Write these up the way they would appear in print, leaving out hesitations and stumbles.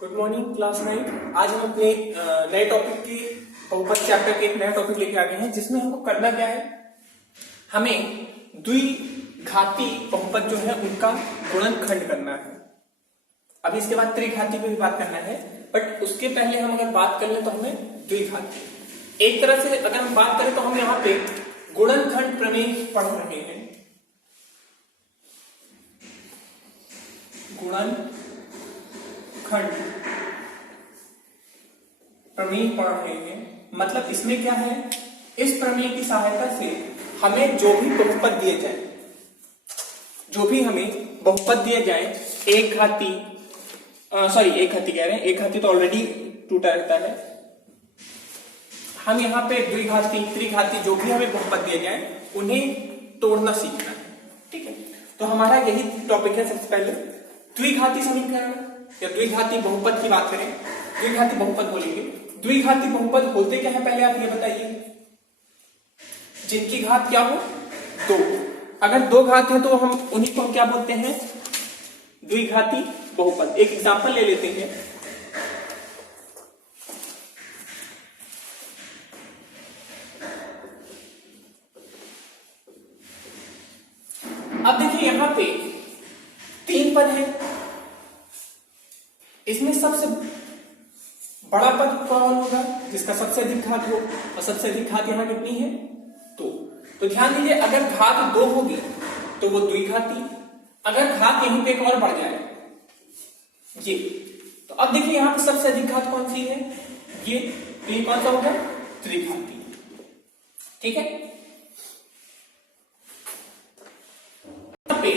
Good morning class 9। आज हम अपने नए टॉपिक की बहुपद चैप्टर के एक नया टॉपिक लेके आ गए हैं, जिसमें हमको करना क्या है, हमें द्विघाती बहुपद जो है उनका गुणनखंड करना है। अभी इसके बाद त्रिघाती पे भी बात करना है, बट उसके पहले हम अगर बात कर ले तो हमें द्विघाती। एक तरह से अगर हम बात करें तो हम यहाँ पे गुणनखंड प्रमेय पढ़ रहे हैं। गुणनखंड प्रमेय पढ़ रहे हैं, मतलब इसमें क्या है, इस प्रमेय की सहायता से हमें जो भी बहुपद दिए जाए, एक घाती कह रहे हैं, एक घाती तो ऑलरेडी टूटा रहता है। हम यहाँ पे द्विघाती त्रिघाती जो भी हमें बहुपद दिए जाए उन्हें तोड़ना सीखना है। ठीक है, तो हमारा यही टॉपिक है। सबसे पहले द्विघाती समीकरण या द्विघाती बहुपद की बात करें, द्विघाती बहुपद बोलेंगे। द्विघाती बहुपद होते क्या है, पहले आप ये बताइए। जिनकी घात क्या हो, दो। अगर दो घात है तो हम उन्हीं को क्या बोलते हैं, द्विघाती बहुपद। एक एग्जांपल ले लेते हैं। अब देखिए यहां पे तीन पद है, इसमें सबसे बड़ा पद कौन होगा, जिसका सबसे अधिक घात हो, और सबसे अधिक घात यहां कितनी है, दो। तो ध्यान दीजिए, अगर घात दो होगी तो वो द्विघाती, अगर घात यहीं पे एक और बढ़ जाए ये, तो अब देखिए यहां पे सबसे अधिक घात कौन सी है, ये, तो ये कौन सा होगा, त्रिघाती। ठीक है, यहां पे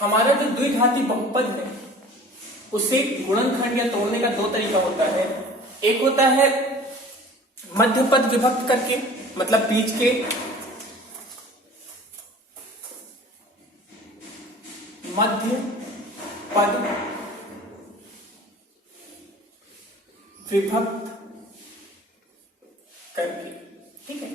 हमारा जो द्विघाती बहुपद है उसे गुणनखंड या तोड़ने का दो तरीका होता है। एक होता है मध्य पद विभक्त करके, मतलब बीच के मध्य पद विभक्त करके। ठीक है,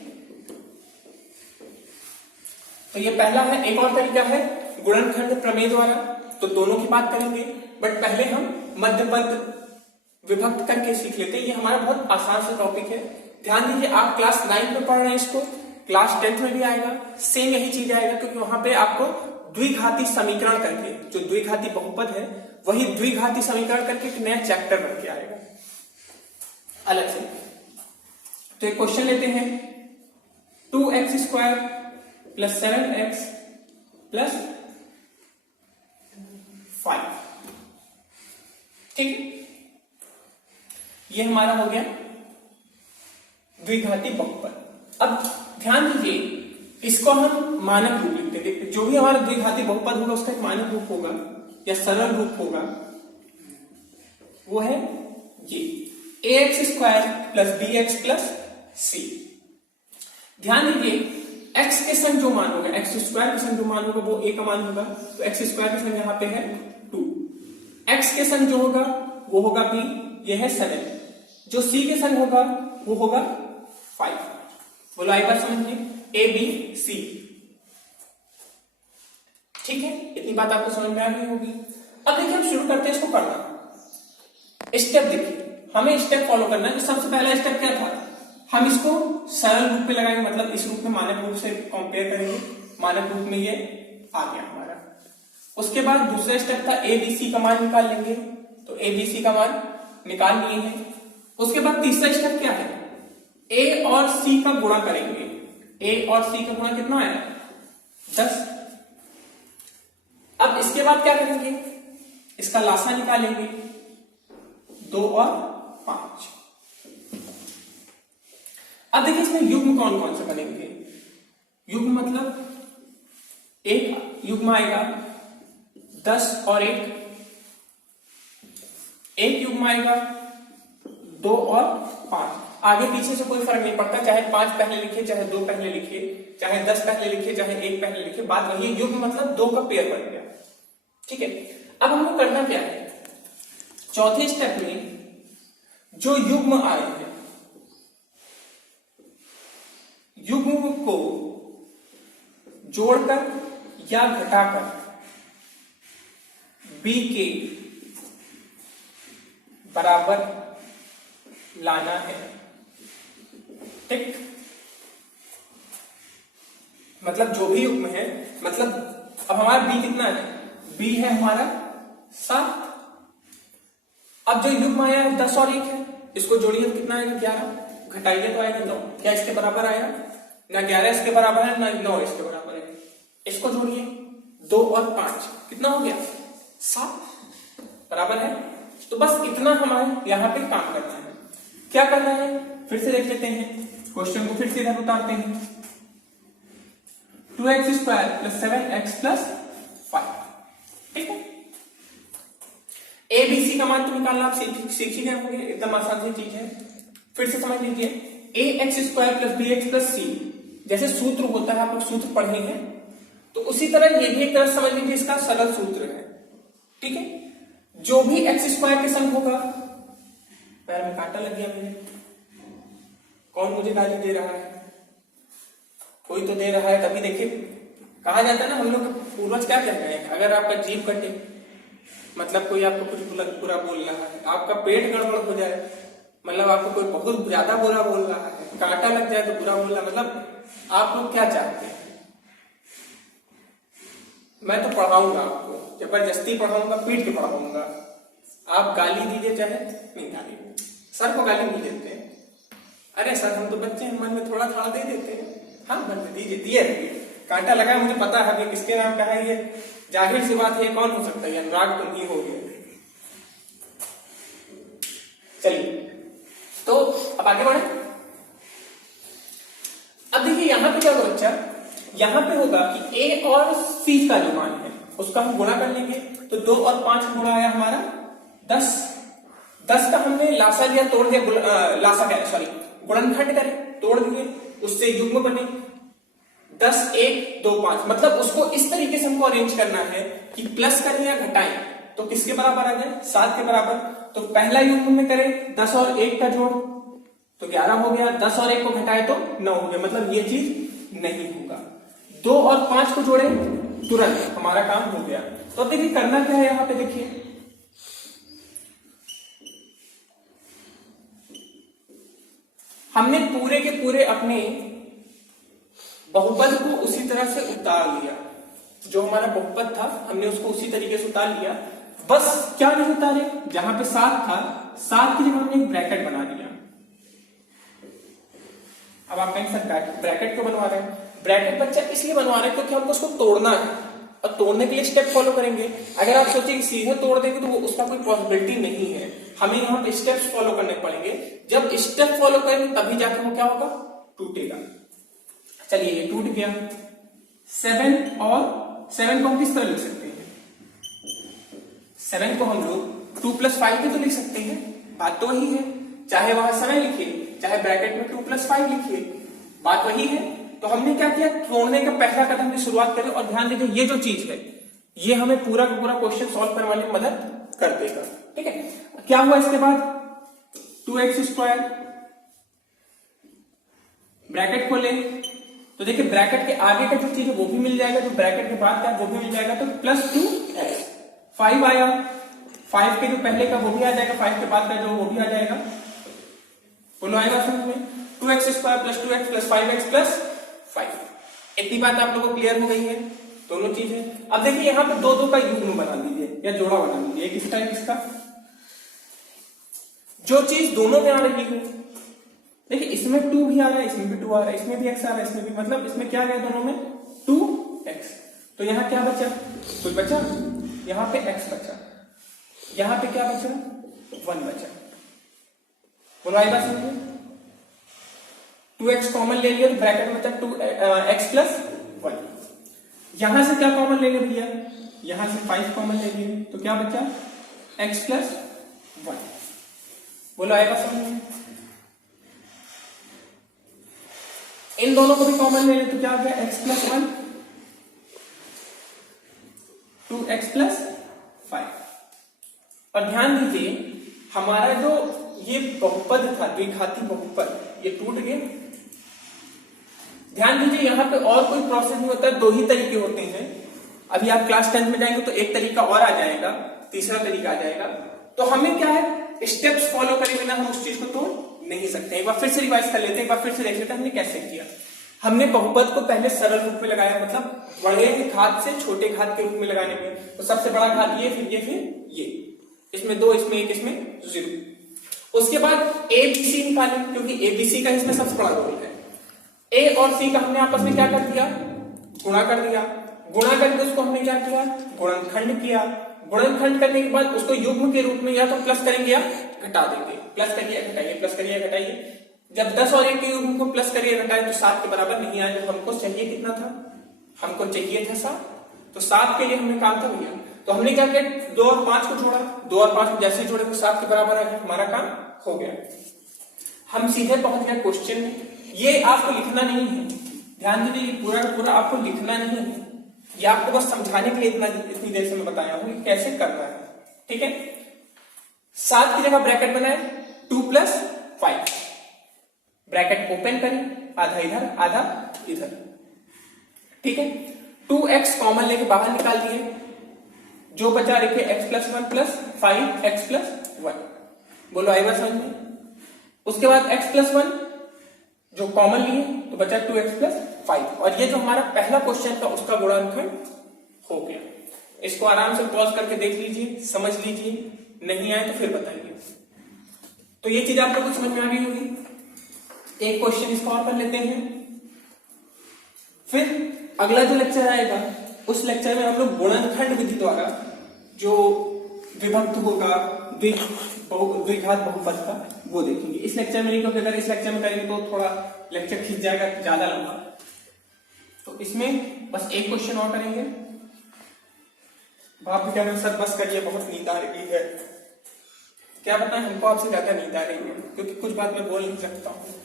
तो ये पहला है। एक और तरीका है गुणनखंड प्रमेय द्वारा, तो दोनों की बात करेंगे, बट पहले हम मध्य पद विभक्त करके सीख लेते हैं। ये हमारा बहुत आसान सा टॉपिक है। ध्यान दीजिए, आप क्लास 9 में पढ़ रहे हैं इसको, क्लास 10 में भी आएगा, सेम यही चीज आएगा, क्योंकि वहां पे आपको द्विघाती समीकरण करके, जो द्विघाती बहुपद है वही द्विघाती समीकरण करके एक नया चैप्टर बन के आएगा अलग से। तो एक क्वेश्चन लेते हैं, 2x² + 7x + 5। ठीक, ये हमारा हो गया द्विघाती बहुपद। अब ध्यान दीजिए, इसको हम मानक रूप लिखते हैं। जो भी हमारा द्विघाती बहुपद होगा उसका एक मानक रूप होगा या सरल रूप होगा, वो है ये ax² + bx + c। ध्यान दीजिए, x के संग जो मान होगा, x² के संग जो मान होगा वो a का मान होगा, तो x² के संग यहाँ पे है 2। x के संग जो होगा वो होगा b, ये है 7। जो c के संग होगा वो होगा 5। बोलो एक बार समझिए, a b c। ठीक है, इतनी बात आपको समझ में आ गई होगी। अब देखिए हम शुरू करते हैं इसको करना। स्टेप देखिए, हमें स्टेप फॉलो करना है। तो सबसे पहला स्टेप क्या था, हम इसको सरल रूप में लगाएंगे, मतलब इस रूप में मानक रूप से कंपेयर करेंगे, मानक रूप में ये आ गया हमारा। उसके बाद दूसरा स्टेप था ABC का मान निकाल लेंगे, तो ABC का मान निकाल लिए हैं। उसके बाद तीसरा स्टेप क्या है, A और C का गुणा करेंगे। A और C का गुणा कितना है, 10। अब इसके बाद क्या करेंगे, इसका लासा निकालेंगे, 2 और 5। अब देखिए इसमें युग्म कौन कौन से बनेंगे। युग्म मतलब एक युग्म आएगा 10 और 1, एक युग्म आएगा 2 और 5। आगे पीछे से कोई फर्क नहीं पड़ता, चाहे 5 पहले लिखे, चाहे 2 पहले लिखे, चाहे 10 पहले लिखे, चाहे 1 पहले लिखे, बात वही। युग्म मतलब 2 का पेयर बन गया। ठीक है, अब हमको करना क्या है, चौथे स्टेप में जो युग्म आए हैं, युग्म को जोड़कर या घटाकर b के बराबर लाना है। ठीक, मतलब जो भी युग्म है, मतलब अब हमारा b कितना है, b है हमारा 7। अब जो युग्म आया है 10 और 1 है, इसको जोड़िए तो कितना आएगा 11, घटाइए तो आएगा 9। क्या इसके बराबर आएगा? ना 11 इसके बराबर है ना 9 इसके बराबर है। इसको जोड़िए 2 और 5 कितना हो गया 7 बराबर है। तो बस इतना हमारे यहाँ पे काम करना है। क्या करना है फिर से देख लेते हैं, क्वेश्चन को फिर से इधर उतारते हैं। 2x square plus 7x plus 5, ठीक है। ए बी सी का मान तो निकालना आप सीख ही गए होंगे, एकदम आसान सी चीज है। फिर से समझ लीजिए, a x square plus b x plus c, जैसे सूत्र होता है, आप लोग सूत्र पढ़े हैं, तो उसी तरह ये भी एक तरह समझ लीजिए इसका सरल सूत्र है, ठीक है। जो भी एक्स स्क्वायर के संग होगा, पैर में कांटा लग गया मेरे, कौन मुझे गाली दे रहा है? कोई तो दे रहा है। तभी देखिए कहा जाता है ना, हम लोग पूर्वज क्या कहते हैं, अगर आपका जीभ कटे, मतलब कोई आपको कुछ बुरा बोल रहा है, आपका पेट गड़बड़ हो जाए, मतलब आपको कोई बहुत ज्यादा बुरा बोल रहा है, कांटा लग जाए तो बुरा बोल रहा, मतलब आप लोग क्या चाहते हैं? मैं तो पढ़ाऊंगा आपको, जबरदस्ती पढ़ाऊंगा, पीट के पढ़ाऊंगा। आप गाली दीजिए चाहे नहीं गाली, सर को गाली नहीं देते हैं। अरे सर हम तो बच्चे हैं, मन में थोड़ा थोड़ा दे देते हैं। हाँ मन में दीजिए, दिए कांटा लगा, मुझे पता है किसके नाम का है, ये जाहिर सी बात है, कौन हो सकता है, अनुराग तुम ही हो गए। चलिए तो अब आगे बढ़े। अब देखिए यहां पे क्या होगा बच्चा, यहां पे होगा कि ए और सी का जो मान है उसका हम गुणा कर लेंगे। तो 2 और 5 गुणा आया हमारा 10। 10 का हमने लासा लिया, तोड़ दिया, लासा क्या सॉरी गुणनखंड करे, तोड़ दिए, उससे युग्म बने 10 1 2 5। मतलब उसको इस तरीके से हमको अरेंज करना है कि प्लस करें या घटाएं तो किसके बराबर आ जाए, 7 के बराबर। तो पहला युग्म में करें 10 और 1 का जोड़ तो 11 हो गया, 10 और 1 को घटाए तो 9 हो गया, मतलब ये चीज नहीं होगा। 2 और 5 को जोड़े तुरंत हमारा काम हो गया। तो देखिए करना क्या है यहां पे, देखिए हमने पूरे के पूरे अपने बहुपद को उसी तरह से उतार लिया, जो हमारा बहुपद था हमने उसको उसी तरीके से उतार लिया। बस क्या नहीं उतारे, जहां पे 7 था 7 की जगह हमने एक ब्रैकेट बना दिया। अब आप कहेंगे सर ब्रैकेट क्यों बनवा रहे हैं? ब्रैकेट बच्चा इसलिए बनवा रहे हैं क्योंकि हमको उसको तोड़ना है, और तोड़ने के लिए स्टेप फॉलो करेंगे। अगर आप सोचिए कि सीधे तोड़ देंगे तो वो उसका कोई पॉसिबिलिटी नहीं है, हमें यहाँ पे स्टेप्स फॉलो करने पड़ेंगे। जब स्टेप फॉलो करेंगे तभी जाके वो क्या होगा, टूटेगा। चलिए ये टूट गया। 7 और 7 को हम किस तरह लिख सकते हैं, 7 को हम लोग 2 + 5 भी तो लिख सकते हैं, बात तो वही है। चाहे वहां 7 लिखिए, चाहे ब्रैकेट में 2 + 5 लिखिए, बात वही है। तो हमने क्या किया, तोड़ने का पहला कदम की शुरुआत करें। और ध्यान दीजिए ये जो चीज है ये हमें पूरा का पूरा क्वेश्चन सॉल्व करने में मदद कर देगा, ठीक है। क्या हुआ इसके बाद, 2x स्क्वायर ब्रैकेट खोले तो देखिए ब्रैकेट के आगे का जो चीज है वो भी मिल जाएगा, जो ब्रैकेट के बाद का वो भी मिल जाएगा। तो +2x 5 आया, 5 के जो पहले का वो भी आ जाएगा, 5 के बाद का जो वो भी आ जाएगा। बोलो आएगा समझ में, 2x स्क्वायर + 2x + 5x + 5। इतनी बात आप लोगों को क्लियर हो गई है, दोनों चीजें। अब देखिए यहाँ पे 2 का युग्म बना दीजिए या जोड़ा बना दीजिए, एक इसका एक इसका। जो चीज दोनों में आ रही है, देखिए इसमें 2 भी आ रहा है, इसमें भी 2 आ रहा है, इसमें भी x आ रहा है, इसमें भी, मतलब इसमें क्या गया दोनों में 2x। तो यहाँ क्या बचा, कुछ बचा, यहाँ पे x बचा, यहाँ पे क्या बचा 1 बचा। बोलो आई बात समझ में, 2x कॉमन ले लिया तो ब्रैकेट में बचा 2x + 1। यहां से क्या कॉमन लेंगे भैया, यहां से 5 कॉमन ले लिए तो क्या बचा x + 1। बोलो आएगा समझ में, इन दोनों को भी कॉमन ले लें तो क्या आ गया x + 1 2x + 5। और ध्यान दीजिए हमारा जो ये बहुपद था, द्विघाती बहुपद, ये टूट गए। ध्यान दीजिए यहाँ पे और कोई प्रोसेस नहीं होता है, 2 ही तरीके होते हैं। अभी आप क्लास 10 में जाएंगे तो एक तरीका और आ जाएगा, तीसरा तरीका आ जाएगा। तो हमें क्या है, स्टेप्स फॉलो करे बिना हम उस चीज को तोड़ नहीं सकते। एक बार फिर से रिवाइज कर लेते हैं, एक बार फिर से देख लेते हैं हमने कैसे किया। हमने बहुपद को पहले सरल रूप में लगाया, मतलब बड़े घात से छोटे घात के रूप में लगाने में। तो सबसे बड़ा घात ये, फिर ये, फिर ये, इसमें 2, इसमें 1, इसमें 0। उसके बाद ए बी सी निकाले, क्योंकि ए बी सी का इसमें सबसे बड़ा रोल है। ए और सी का हमने आपस में क्या कर दिया, गुणा कर दिया। गुणा करके उसको हमने क्या किया, गुणनखंड किया। गुणनखंड करने के बाद उसको युग्म के रूप में या तो प्लस करेंगे या घटा देंगे। प्लस करिए घटाइए, प्लस करिए घटाइए। जब 10 और 1 के युग्म को प्लस करिए घटाइए तो 7 के बराबर नहीं आया। जो हमको चाहिए कितना था, हमको चाहिए था 7, तो 7 के लिए हमने काम था भैया। तो हमने क्या किया, 2 और 5 को जोड़ा। 2 और 5 को जैसे जोड़े तो 7 के बराबर आ गया, हमारा काम हो गया। हम सीधे पहुंच गए क्वेश्चन में। ये आपको लिखना नहीं है, ध्यान दीजिए, पूरा का पूरा आपको लिखना नहीं है, ये आपको बस समझाने के लिए इतनी देर से मैं बताया हूं कि कैसे करना है। ठीक है, 7 की जगह ब्रैकेट बनाए, 2 + 5, ब्रैकेट ओपन करें, आधा इधर आधा इधर। ठीक है, 2x कॉमन लेके बाहर निकाल दिए, जो बचा रखे x + 1 + 5x + 1। बोलो आई बात समझ में। उसके बाद x + 1 जो कॉमन लिए तो बचा 2x + 5, और ये जो हमारा पहला क्वेश्चन था उसका गुणनखंड हो गया। इसको आराम से पॉज करके देख लीजिए, समझ लीजिए, नहीं आए तो फिर बताइए। तो ये चीज आप लोगों को समझ में आ गई होगी। एक क्वेश्चन इसका और कर लेते हैं, फिर अगला जो लेक्चर आएगा उस लेक्चर में हम लोग गुणनखंड विधि द्वारा जो विभक्त होगा द्विघात बहुपद का वो देखेंगे। इस लेक्चर में नहीं, क्योंकि अगर इस लेक्चर में करेंगे तो थोड़ा लेक्चर खींच जाएगा, ज्यादा लंबा। तो इसमें बस एक क्वेश्चन और करेंगे। आप भी कह रहे हो सर बस करिए, बहुत नींद आ रही है। क्या बताएं, हमको आपसे ज्यादा नींद आ रही है, क्योंकि कुछ बात मैं बोल नहीं सकता हूँ।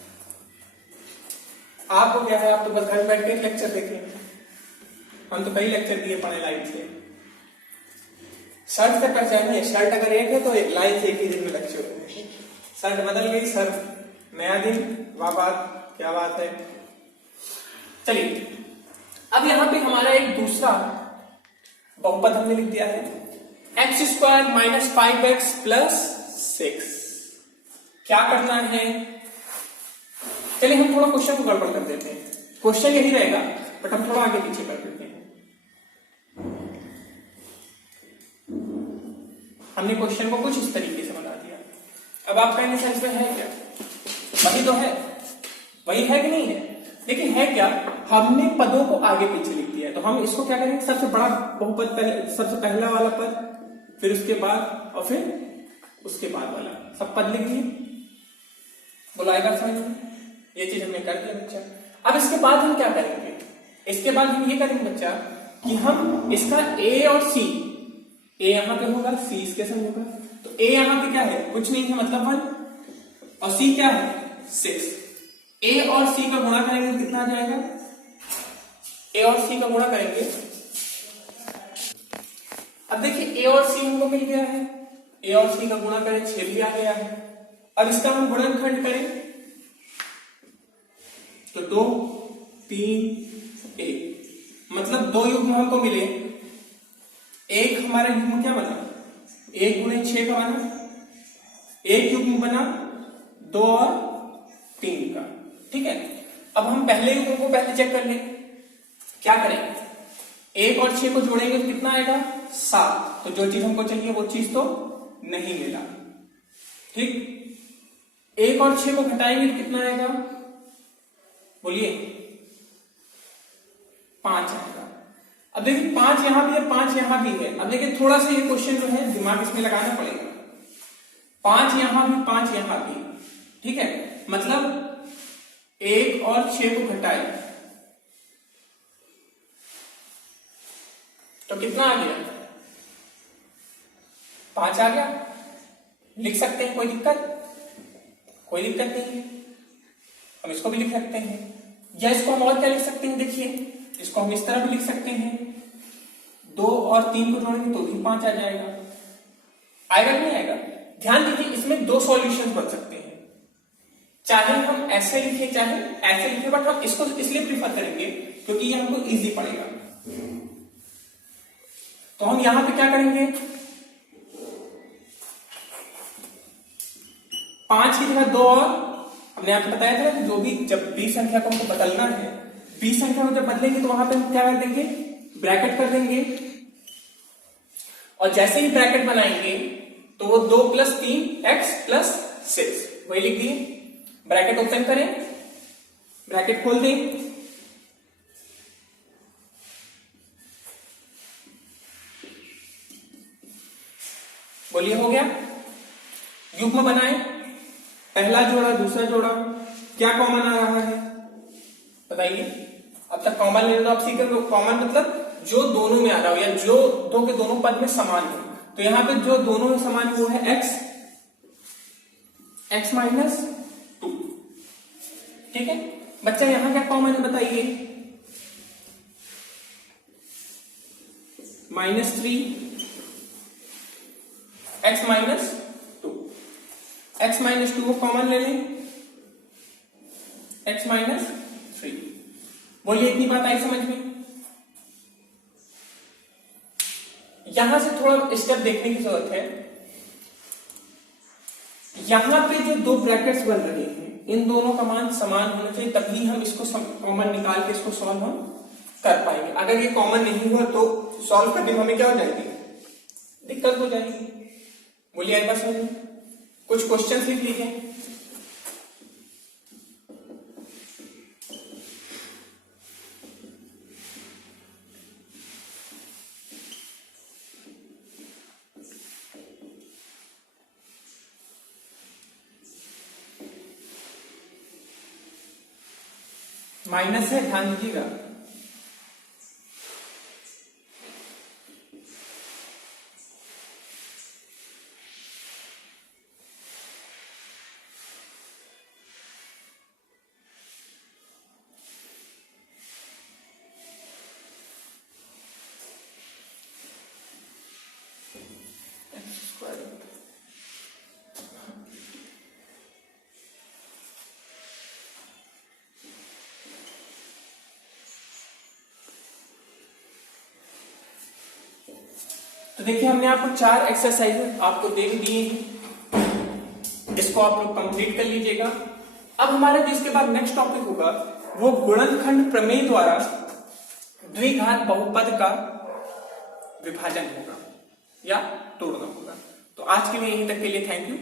आपको क्या है, आप तो बस घर बैठ के लेक्चर देखें। हम तो कई लेक्चर दिए पढ़े लाइन से। शर्ट से पहचानिए, शर्ट अगर एक है तो लाइन से एक ही दिन में लेक्चर होंगे। शर्ट बदल गई सर, नया दिन, वाह बात, क्या बात है। चलिए, अब यहां पे हमारा एक दूसरा बहुपद हमने लिख दिया है, x² - 5x + 6। क्या करना है, चलिए हम थोड़ा क्वेश्चन को गड़बड़ कर देते हैं। क्वेश्चन यही रहेगा बट हम थोड़ा आगे पीछे कर देते हैं। हमने क्वेश्चन को कुछ इस तरीके से बना दिया। अब आप कहेंगे सर इसमें है क्या, वही तो है, वही है कि नहीं है। लेकिन है क्या, हमने पदों को आगे पीछे लिख दिया है। तो हम इसको क्या करेंगे, सबसे बड़ा बहुपद पहले, सबसे पहला वाला पद, फिर उसके बाद और फिर उसके बाद वाला, सब पद लिख दिए। बोलो आएगा समझ में। ये चीज हमने कर दिया बच्चा। अब इसके बाद हम क्या करेंगे, इसके बाद हम ये करेंगे बच्चा कि हम इसका a और c, a यहां पे होगा, c इसके संग होगा। तो a यहां पे क्या है, कुछ नहीं है, मतलब 1, और c क्या है 6। a और c का गुणा करेंगे तो कितना आ जाएगा, a और c का गुणा करेंगे। अब देखिए a और c हमको मिल गया है, a और c का गुणा करें 6 भी आ गया है। अब इसका हम गुणनखंड करें तो 2, 3, 1, मतलब 2 युग्म हमको मिले। एक हमारा युग्म क्या बना, 1 × 6 का बना, एक युग्म बना 2 और 3 का। ठीक है, अब हम पहले युग्म को पहले चेक कर लें। क्या करें, 1 और 6 को जोड़ेंगे तो कितना आएगा 7। तो जो चीज हमको चाहिए वो चीज तो नहीं मिला। ठीक, 1 और 6 को घटाएंगे तो कितना आएगा, बोलिए 5 आएगा। अब देखिए 5 यहां भी है, 5 यहां भी है। अब देखिए थोड़ा सा ये क्वेश्चन जो है दिमाग इसमें लगाना पड़ेगा। 5 यहां भी, 5 यहां भी, ठीक है, मतलब 1 और 6 को घटाए तो कितना आ गया, 5 आ गया। लिख सकते हैं, कोई दिक्कत, कोई दिक्कत नहीं है। हम इसको भी लिख सकते हैं, या इसको हम और क्या लिख सकते हैं, देखिए इसको हम इस तरह भी लिख सकते हैं, 2 और 3 को जोड़ेंगे तो भी 5 आ जाएगा। आएगा कि नहीं आएगा। ध्यान दीजिए, इसमें 2 सॉल्यूशन बन सकते हैं, चाहे हम ऐसे लिखें चाहे ऐसे लिखें, बट हम इसको इसलिए प्रीफर करेंगे क्योंकि ये हमको इजी पड़ेगा। तो हम यहां पे क्या करेंगे, 5 की जगह 2 और हमने आपको बताया था कि जो भी जब बी संख्या को हमको बदलना है, बी संख्या को जब बदलेंगे तो वहां पे हम क्या कर देंगे, ब्रैकेट कर देंगे, और जैसे ही ब्रैकेट बनाएंगे तो वो 2 + 3x + 6 वही लिख दिए। ब्रैकेट ओपन करें, ब्रैकेट खोल दें, बोलिए हो गया। युग्म बनाए, पहला जोड़ा दूसरा जोड़ा, क्या कॉमन आ रहा है बताइए। अब तक कॉमन लेना तो आप सीख रहे हो, कॉमन मतलब जो दोनों में आ रहा हो या जो दो के दोनों पद में समान हो। तो यहां पे जो दोनों में समान वो है x -2। ठीक है बच्चा, यहां क्या कॉमन है बताइए, -3 x -2, x -2 को कॉमन ले लें, x -3। बोलिए इतनी बात आई समझ में। यहां से थोड़ा स्टेप देखने की जरूरत है। यहां पे जो दो ब्रैकेट्स बन रहे हैं इन दोनों का मान समान होना चाहिए, तभी हम इसको कॉमन निकाल के इसको सॉल्व हम कर पाएंगे। अगर ये कॉमन नहीं हुआ तो सॉल्व करने में हमें क्या हो जाएगी, दिक्कत हो जाएगी। बोलिए एक बार समझिए, कुछ क्वेश्चन लिख लीजिए। माइनस है, ध्यान दीजिएगा। तो देखिए हमने आपको 4 एक्सरसाइजेस आपको दे दिए हैं, इसको आप लोग कंप्लीट कर लीजिएगा। अब हमारा जो इसके बाद नेक्स्ट टॉपिक होगा वो गुणनखंड प्रमेय द्वारा द्विघात बहुपद का विभाजन होगा या तोड़ना होगा। तो आज के लिए यहीं तक के लिए थैंक यू।